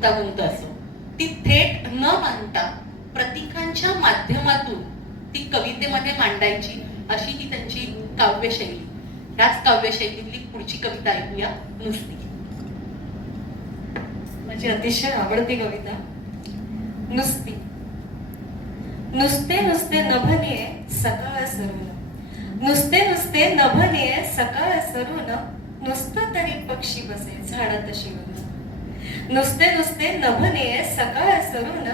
गुंतागुंत असो ती थेट न मांडता प्रतीकांच्या माध्यमातून ती कवितेमध्ये मांडायची अशी ही त्यांची काव्यशैली. ह्याच काव्यशैलीतली पुढची कविता ऐकूया, नुसती. माझी अतिशय आवडती कविता. नुसती. नुसते नुसते नभनिये सकाळ सरून, नुसते नुसते नभनिये सकाळ सरून, नुसतं तरी पक्षी बसे झाडात शिरून. नुसते नुसते नभनिये सकाळ सरून,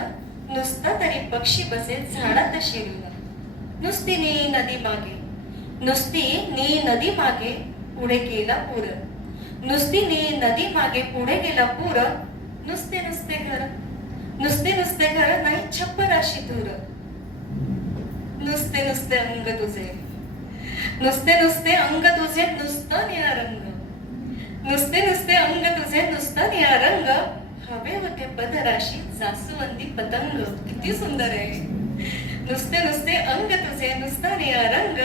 नुसतं तरी पक्षी बसे झाडात शिरून. नुसती नी नदी मागे, नुसती नी नदी मागे पुढे गेला पूर. नुसती नी नदी मागे पुढे गेला पूर. नुसते नुसते घर, नुसते नुसते घर नाही छप्पराशी दूर. नुसते नुसते अंग तुझे, नुसते नुसते अंग तुझे नुसतं निळा रंग. नुसते नुसते अंग तुझे नुसतं निळा रंग. हवे होते पदराशी जास्वंदी पतंग. किती सुंदर आहे. नुसते नुसते अंग तुझे नुसतं निळा रंग.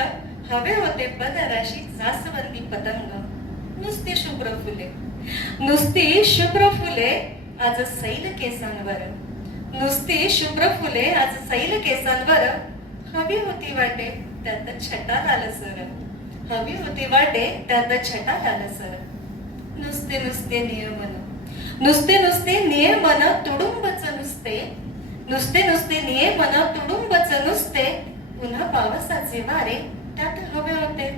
हवे होते पदराशी जास्वंदी पतंग. नुसती शुभ्र फुले, नुसती शुभ्र फुले आज सैल केसांवर. नुसती शुभ्र फुले आज सैल केसांवर. हवी होती वाटे त्यात छटा लालसर. हवी होती वाटे त्यात छटा लालसर. नुसते नुसते नियमन, नुसते नुसते नियमन तुडुंबच नुसते. नुसते नुसते नियमन तुडुंबच नुसते. पुन्हा पावसाचे वारे त्यात हवे होते.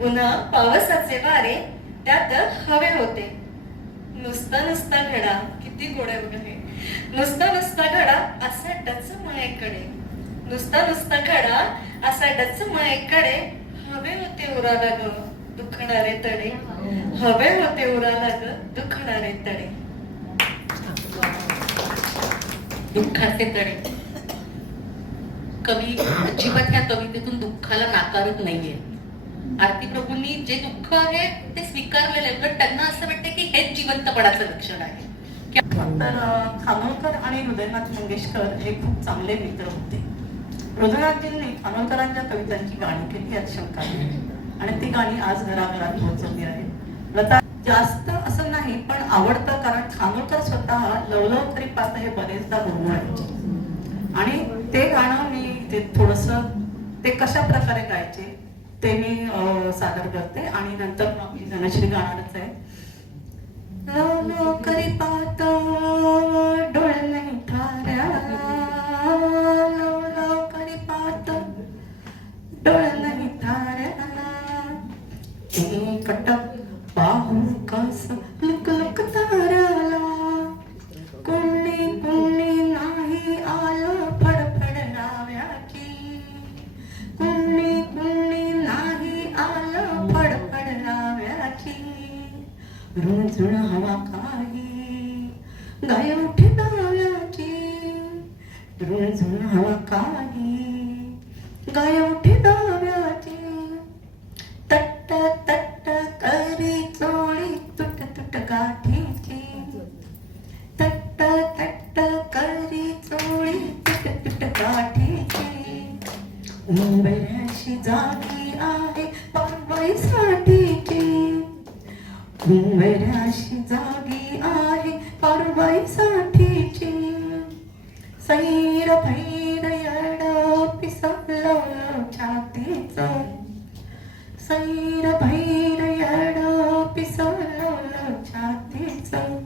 पुन्हा पावसाचे वारे त्यात हवे होते. नुसता नुसता घडा, किती गोड आहे बघा हे. नुसता नुसता घडा असा डच मायेकडे. नुसता नुसता घडा असा डच मायेकडे. हवे होते उराला ग दुखणारे तडे. हवे होते उराला ग दुखणारे तडे. दुःखाचे तडे. कवी अजिबात त्या कवितेतून दुःखाला नाकारत नाहीये. आरती प्रभूंनी जे दुःख आहे ते स्वीकारलेलं आहे, पण त्यांना असं वाटतं की हेच जिवंतपणाचं लक्षण आहे. तर खानोलकर आणि हृदयनाथ मंगेशकर हे खूप चांगले मित्र होते. हृदयनाथजींनी खानोलकरांच्या कवितांची गाणी केली आहेत शंकाने, आणि ती गाणी आज घराघरात पोहोचवली आहेत. लता जास्त असं नाही पण आवडतं, कारण खानोलकर स्वतः लवलव करी पात हे बरेचदा गुणगुणायचे. आणि ते गाणं मी ते थोडस ते कशा प्रकारे गायचे ते मी सादर करते, आणि नंतर आपली धनश्री गाणारच आहे. लवलव करी पात डोळे नाही थाऱ्या, लवलव करी पात डोळे नाही थाऱ्या. एकटक पाहू कस लुक लुक ताऱ्याला. कुणी कुणी नाही आलं फडफड लाव्याची. कुणी कुणी नाही आलं फडफड लाव्याची. रुणझुण हवा काही गाय उठी दाव्याची. रुणझुण हवा काही गाय उठी दाव्याची. तट्ट तट्ट करी चोळी तुट तुट गाठीची. तट्ट तट्ट करी चोळी तुट तुट गाठीची. उंबऱ्याशी जागी आहे पारवाईसाठीची. उंबऱ्याशी जागी आहे पारवाईसाठीची. सैर भैर येड पिसवलं छातीचं. सैर भैर येड पिसवलं छातीचं.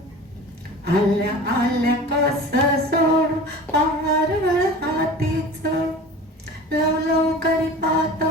आल्या आल्या कस सोडू पारवळ हातीचं. लवलव करी पात